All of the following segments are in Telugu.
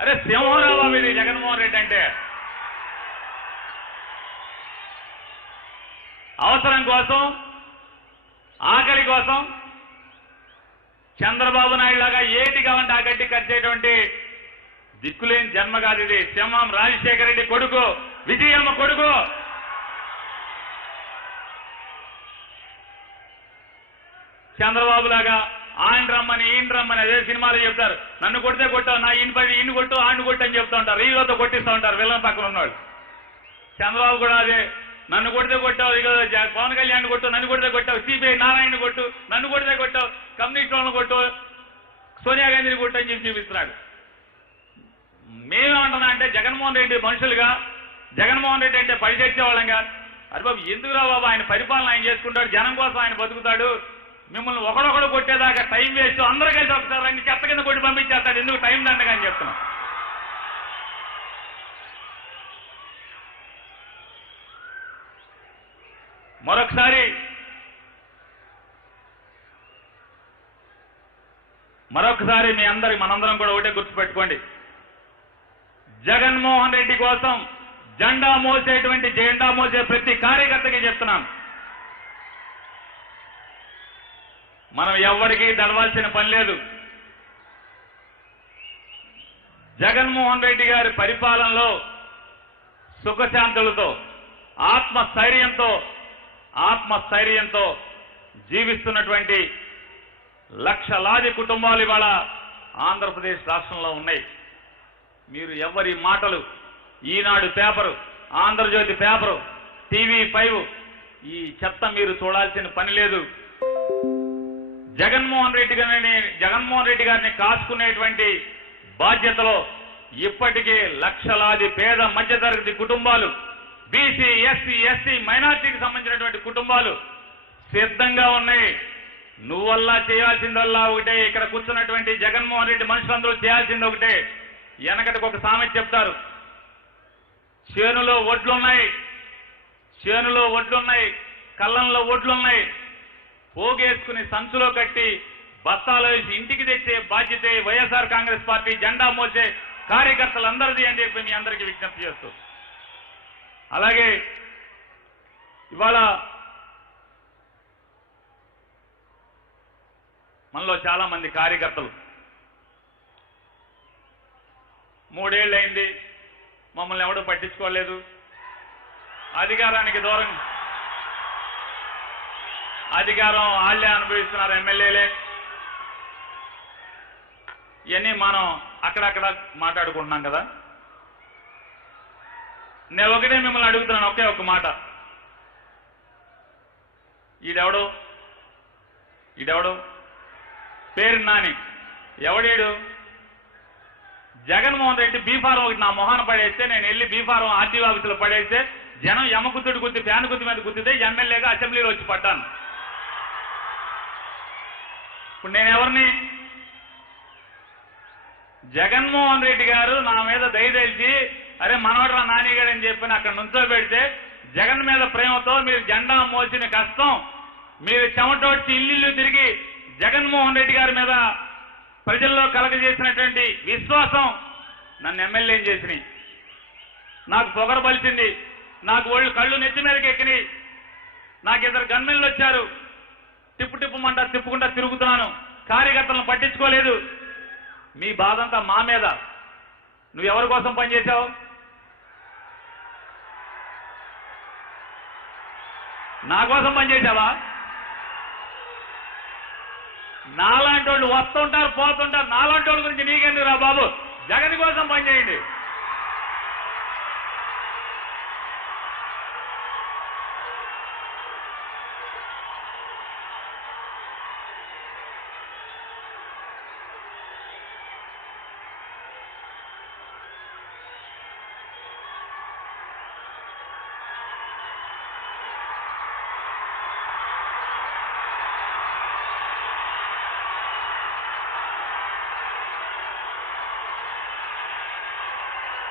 అరే సింహరావు బాబు ఇది జగన్మోహన్ రెడ్డి అంటే. అవసరం కోసం, ఆకలి కోసం చంద్రబాబు నాయుడు లాగా ఏటి కావాలంటే ఆ గడ్డి కట్టేటువంటి దిక్కులేని జన్మ కాదు ఇది. సింహం రాజశేఖర రెడ్డి కొడుకు, విజయమ్మ కొడుకు. చంద్రబాబు లాగా ఆయన రమ్మని ఈయన రమ్మని అదే సినిమాలు చెప్తారు. నన్ను కొడితే కొట్టావు, నా ఈయన పని ఈయన కొట్టు, ఆయన కొట్టు అని చెప్తా ఉంటారు. ఈలోతో కొట్టిస్తూ ఉంటారు విలన్ పక్కన ఉన్నాడు. చంద్రబాబు కూడా అదే, నన్ను కొడితే కొట్టావు, ఇక పవన్ కళ్యాణ్ కొట్టు, నన్ను కొడితే కొట్టావు, సిపిఐ నారాయణ కొట్టు, నన్ను కొడితే కొట్టావు, కమ్యూనిస్ట్ వాళ్ళని కొట్టు, సోనియా గాంధీని కొట్టు అని చెప్పి చూపిస్తున్నాడు. మేమేమంటున్నా అంటే జగన్మోహన్ రెడ్డి మనుషులుగా, జగన్మోహన్ రెడ్డి అంటే పడిచేసేవాళ్ళంగా, అరే బాబు ఎందుకురా బాబు ఆయన పరిపాలన ఆయన చేసుకుంటాడు, జనం కోసం ఆయన బతుకుతాడు, మిమ్మల్ని ఒకడొకడు కొట్టేదాకా టైం వేస్ట్, అందరూ కలిసి ఒకసారి అన్ని చెత్త కింద కొట్టి పంపించేస్తాడు, ఎందుకు టైం దండగా అని చెప్తున్నాం. మరొకసారి మీ అందరికి మనందరం కూడా ఒకటే గుర్తుపెట్టుకోండి, జగన్మోహన్ రెడ్డి కోసం జెండా మోసే ప్రతి కార్యకర్తకి చెప్తున్నాం, మనం ఎవరికీ దడవాల్సిన పని లేదు. జగన్మోహన్ రెడ్డి గారి పరిపాలనలో సుఖశాంతులతో ఆత్మస్థైర్యంతో జీవిస్తున్నటువంటి లక్షలాది కుటుంబాలు ఇవాళ ఆంధ్రప్రదేశ్ రాష్ట్రంలో ఉన్నాయి. మీరు ఎవరి మాటలు, ఈనాడు పేపరు, ఆంధ్రజ్యోతి పేపరు, TV5 ఈ చెత్త మీరు చూడాల్సిన పని లేదు. జగన్మోహన్ రెడ్డి గారిని కాసుకునేటువంటి బాధ్యతలో ఇప్పటికే లక్షలాది పేద మధ్యతరగతి కుటుంబాలు, బీసీ, ఎస్సీ, మైనార్టీకి సంబంధించినటువంటి కుటుంబాలు సిద్ధంగా ఉన్నాయి. నువ్వల్లా చేయాల్సిందల్లా ఒకటే, ఇక్కడ కూర్చున్నటువంటి జగన్మోహన్ రెడ్డి మనుషులందరూ చేయాల్సింది ఒకటే. వెనకటికి ఒక సామెత చెప్తారు, చేనులో ఒడ్లున్నాయి, కళ్ళంలో ఒడ్లున్నాయి, పోగేసుకుని సంచులో కట్టి బస్తాలో వేసి ఇంటికి తెచ్చే బాధ్యత వైఎస్ఆర్ కాంగ్రెస్ పార్టీ జెండా మోసే కార్యకర్తలందరిది అని చెప్పి మీ అందరికీ విజ్ఞప్తి చేస్తూ, అలాగే ఇవాళ మనలో చాలా మంది కార్యకర్తలు 3 ఏళ్ళైంది మమ్మల్ని ఎవడూ పట్టించుకోలేదు, అధికారం వాళ్ళే అనుభవిస్తున్నారు, ఎమ్మెల్యేలే, ఇవన్నీ మనం అక్కడక్కడ మాట్లాడుకుంటున్నాం కదా. నేను ఒకటే మిమ్మల్ని అడుగుతున్నాను, ఒకే ఒక మాట, ఈడెవడు పేరు నాని, ఎవడీడు? జగన్మోహన్ రెడ్డి బీఫారం ఒకటి నా మొహాన పడేస్తే, నేను వెళ్ళి బీఫారం ఆర్టీఓ ఆఫీసులో పడేస్తే జనం ఎమ్మకుత్తుడు గుద్ది ఫ్యాన్ గుద్ది మీద గుద్దితే ఎమ్మెల్యేగా అసెంబ్లీలో వచ్చి పడ్డాను. ఇప్పుడు నేను ఎవరిని? జగన్మోహన్ రెడ్డి గారు నా మీద దయదలిచి అరే మనవడ్రా నానిగాడు అని చెప్పి అక్కడ నుంచో పెడితే, జగన్ మీద ప్రేమతో మీరు జెండా మోసిన కష్టం, మీరు చెమటోడ్చి ఇల్లు తిరిగి జగన్మోహన్ రెడ్డి గారి మీద ప్రజల్లో కలగజేసినటువంటి విశ్వాసం నన్ను ఎమ్మెల్యేం చేసినాయి. నాకు పొగరు పలిచింది, నాకు కళ్ళు నెత్తి మీదకి ఎక్కినాయి, నాకు 2 గన్మెన్లు వచ్చారు, తిప్పుకుంటా తిరుగుతున్నాను, కార్యకర్తలను పట్టించుకోలేదు. మీ బాధంతా మా మీద. నువ్వు ఎవరి కోసం పనిచేశావు? నా కోసం పనిచేశావా? నాలాంటి వాళ్ళు వస్తుంటారు పోతుంటారు, నాలాంటి వాళ్ళ గురించి నీకెందుకు రా బాబు, జగన్ కోసం పనిచేయండి.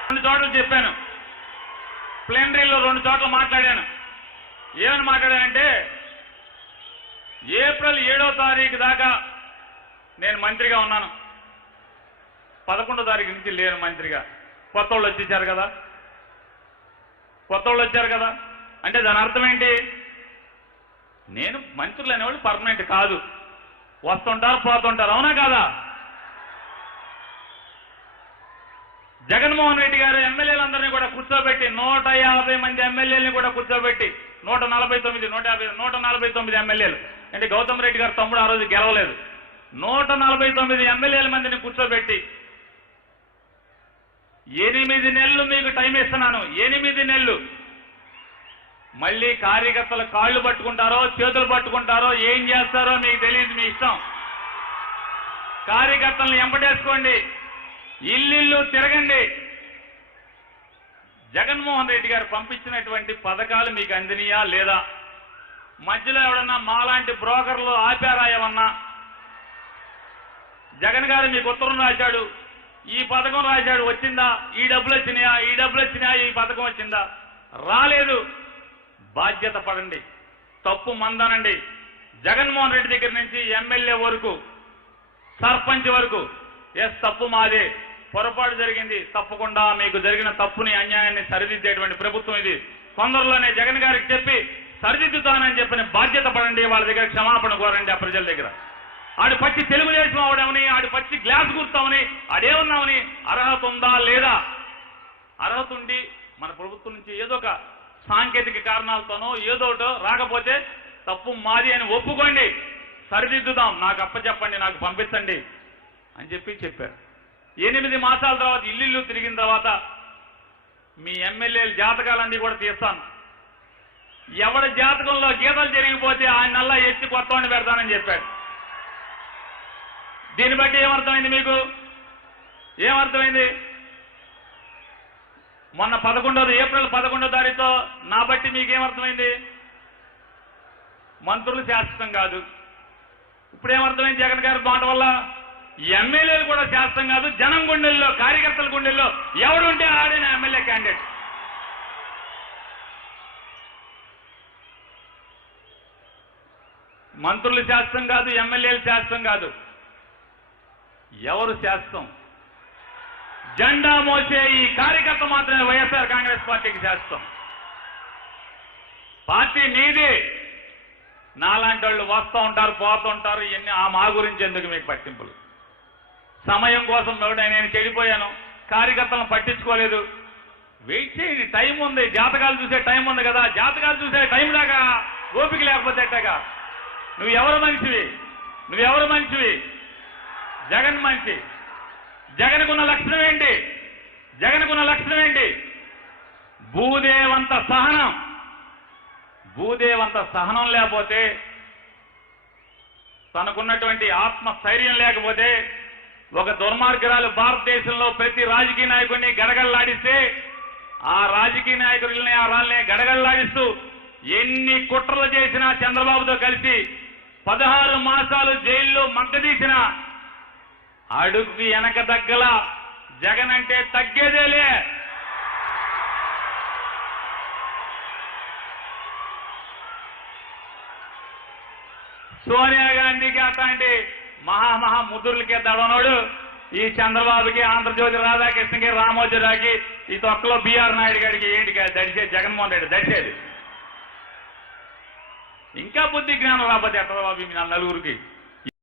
రెండు చోట్ల చెప్పాను, ప్లేనరీలో 2 చోట్ల మాట్లాడాను. ఏమని మాట్లాడానంటే, ఏప్రిల్ 7వ తారీఖు దాకా నేను మంత్రిగా ఉన్నాను, 11వ తారీఖు నుంచి లేరు మంత్రిగా. కొత్త వాళ్ళు వచ్చేసారు కదా, కొత్త వాళ్ళు వచ్చారు కదా. అంటే దాని అర్థం ఏంటి? నేను మంత్రులు అనేవాళ్ళు పర్మనెంట్ కాదు, వస్తుంటారు పోతుంటారు, అవునా కాదా? జగన్మోహన్ రెడ్డి గారు ఎమ్మెల్యేలందరినీ కూడా కూర్చోబెట్టి 150 మంది ఎమ్మెల్యేలని కూడా కూర్చోబెట్టి 149 ఎమ్మెల్యేలు అంటే గౌతమ్ రెడ్డి గారు తమ్ముడు ఆ రోజు గెలవలేదు. 149 ఎమ్మెల్యేల మందిని కూర్చోబెట్టి 8 నెలలు మీకు టైం ఇస్తున్నాను. 8 నెలలు. మళ్ళీ కార్యకర్తలు కాళ్ళు పట్టుకుంటారో చేతులు పట్టుకుంటారో ఏం చేస్తారో మీకు తెలియదు, మీ ఇష్టం. కార్యకర్తలను ఎంపటేసుకోండి, ఇల్లు తిరగండి. జగన్మోహన్ రెడ్డి గారు పంపించినటువంటి పథకాలు మీకు అందినయా లేదా? మధ్యలో ఎవడన్నా మాలాంటి బ్రోకర్లు ఆపారా ఏమన్నా? జగన్ గారు మీకు ఉత్తరం రాశాడు, ఈ పథకం రాశాడు, వచ్చిందా? ఈ డబ్బులు వచ్చినాయా? ఈ డబ్బులు వచ్చినాయా? ఈ పథకం వచ్చిందా? రాలేదు. బాధ్యత పడండి, తప్పు మందనండి. జగన్మోహన్ రెడ్డి దగ్గర నుంచి ఎమ్మెల్యే వరకు, సర్పంచ్ వరకు, ఎస్ తప్పు మాదే, పొరపాటు జరిగింది, తప్పకుండా మీకు జరిగిన తప్పుని అన్యాయాన్ని సరిదిద్దేటువంటి ప్రభుత్వం ఇది. తొందరలోనే జగన్ గారికి చెప్పి సరిదిద్దుతానని చెప్పిన బాధ్యత పడండి. వాళ్ళ దగ్గర క్షమాపణ కోరండి. ఆ ప్రజల దగ్గర ఆడు పచ్చి తెలుగుదేశం అవడమని, ఆడు పచ్చి గ్లాస్ గుర్తామని, ఆడేమన్నామని అర్హత ఉందా లేదా? అర్హత ఉండి మన ప్రభుత్వం నుంచి ఏదో ఒక సాంకేతిక కారణాలతోనో ఏదో ఒకటో రాకపోతే తప్పు మాది అని ఒప్పుకోండి, సరిదిద్దుదాం, నాకు అప్పచెప్పండి, నాకు పంపించండి అని చెప్పారు. 8 మాసాల తర్వాత ఇల్లు తిరిగిన తర్వాత మీ ఎమ్మెల్యేల జాతకాలన్నీ కూడా తీస్తాను. ఎవరి జాతకంలో గీతలు జరిగిపోతే ఆయన నల్లా ఎత్తి కొత్తవాడిని పెడతానని చెప్పాడు. దీన్ని బట్టి ఏమర్థమైంది మీకు? ఏమర్థమైంది? మొన్న ఏప్రిల్ 11వ తారీఖుతో నా బట్టి మీకేమర్థమైంది? మంత్రులు శాశ్వతం కాదు. ఇప్పుడు ఏమర్థమైంది? జగన్ గారి మాట వల్ల ఎమ్మెల్యేలు కూడా శాశ్వతం కాదు. జనం గుండెల్లో, కార్యకర్తల గుండెల్లో ఎవడుంటే ఆడిన ఎమ్మెల్యే క్యాండిడేట్. మంత్రులు శాశ్వతం కాదు, ఎమ్మెల్యేలు శాశ్వతం కాదు. ఎవరు శాశ్వతం? జెండా మోసే ఈ కార్యకర్త మాత్రమే వైఎస్ఆర్ కాంగ్రెస్ పార్టీకి శాశ్వతం. పార్టీ నీది. నాలాంటి వాళ్ళు వస్తూ ఉంటారు, పోతూ ఉంటారు. ఇవన్నీ మా గురించి ఎందుకు మీకు పట్టింపులు? సమయం కోసం నేను చెడిపోయాను, కార్యకర్తలను పట్టించుకోలేదు. వెయిట్ చేయండి, టైం ఉంది. జాతకాలు చూసే టైం ఉంది కదా. జాతకాలు చూసే టైం దాకా ఓపిక లేకపోతే ఎట్టగా? నువ్వెవరు మనిషివి? జగన్ మనిషి. జగన్కున్న లక్షణం ఏంటి? భూదేవంత సహనం లేకపోతే, తనకున్నటువంటి ఆత్మస్థైర్యం లేకపోతే, ఒక దుర్మార్గురాలు భారతదేశంలో ప్రతి రాజకీయ నాయకుడిని గడగడలాడిస్తే, ఆ రాజకీయ నాయకుల్ని ఆ రాళ్ళని గడగడలాడిస్తూ ఎన్ని కుట్రలు చేసినా చంద్రబాబుతో కలిసి 16 మాసాలు జైల్లో మగ్గదీసిన అడుగుకి వెనక దగ్గల జగన్ అంటే తగ్గేదేలే. సోనియా గాంధీకి అట్లాంటి మహా ముద్దులకి దడనోడు ఈ చంద్రబాబుకి, ఆంధ్రజ్యోతి రాధాకృష్ణకి, రామోజీరావుకి, ఈ తొక్కలో బిఆర్ నాయుడు గారికి ఏంటి దడిచేది? జగన్మోహన్ రెడ్డి దడిచేది. ఇంకా బుద్ధి జ్ఞానం రాకపోతే ఎట్లా బాబు మీ నలుగురికి?